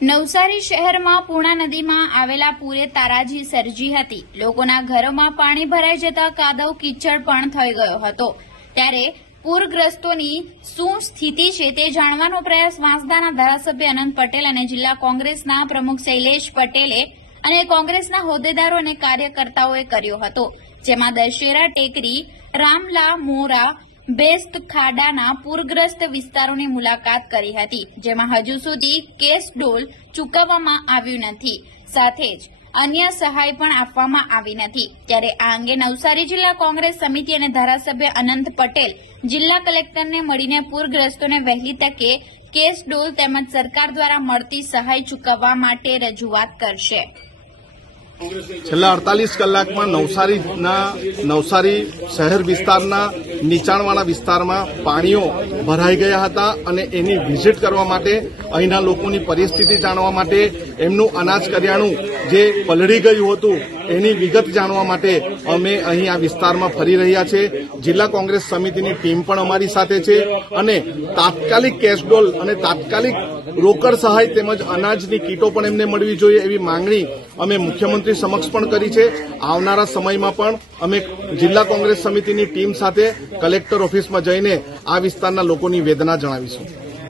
નવસારી શહેરમાં પૂર્ણા નદીમાં આવેલા પૂરે તારાજી સર્જી હતી। લોકોના ઘરોમાં પાણી ભરાઈ જતા કાદવ કીચડ પણ થઈ ગયો હતો। ત્યારે પૂરગ્રસ્તોની શું સ્થિતિ છે તે જાણવાનો પ્રયાસ વાંસદાના ધારાસભ્ય અનંત પટેલ અને જિલ્લા કોંગ્રેસના પ્રમુખ શૈલેષ પટેલે અને કોંગ્રેસના હોદ્દેદારો અને કાર્યકર્તાઓએ કર્યો હતો, જેમાં દશેરા ટેકરી, રામલા મોરા, બેસ્ત ખાડાના પૂરગ્રસ્ત વિસ્તારોની મુલાકાત કરી હતી, જેમાં હજુ સુધી કેસ ડોલ ચૂકવવામાં આવ્યું નથી, સાથે જ અન્ય સહાય પણ આપવામાં આવી નથી। ત્યારે આ અંગે નવસારી જિલ્લા કોંગ્રેસ સમિતિ અને ધારાસભ્ય અનંત પટેલ જિલ્લા કલેક્ટરને મળીને પૂરગ્રસ્તોને વહેલી તકે કેસ ડોલ તેમજ સરકાર દ્વારા મળતી સહાય ચૂકવવા માટે રજૂઆત કરશે। છેલ્લા 48 કલાકમાં નવસારી શહેર વિસ્તારના નીચાણવાળા વિસ્તારમાં પાણીઓ ભરાઈ ગયા હતા અને એની વિઝિટ કરવા માટે, અહીંના લોકોની પરિસ્થિતિ જાણવા માટે, એમનું અનાજ કરિયાણું જે પલળી ગયું હતું એની વિગત જાણવા માટે અમે અહીં આ વિસ્તારમાં ફરી રહ્યા છીએ। જિલ્લા કોંગ્રેસ સમિતિની ટીમ પણ અમારી સાથે છે અને તાત્કાલિક કેશ ડોલ અને તાત્કાલિક રોકડ સહાય તેમજ અનાજની કીટો પણ એમને મળવી જોઈએ એવી માંગણી અમે મુખ્યમંત્રી સમક્ષ પણ કરી છે। આવનારા સમયમાં પણ અમે જિલ્લા કોંગ્રેસ સમિતિની ટીમ સાથે કલેક્ટર ઓફિસમાં જઈને આ વિસ્તારના લોકોની વેદના જણાવીશું।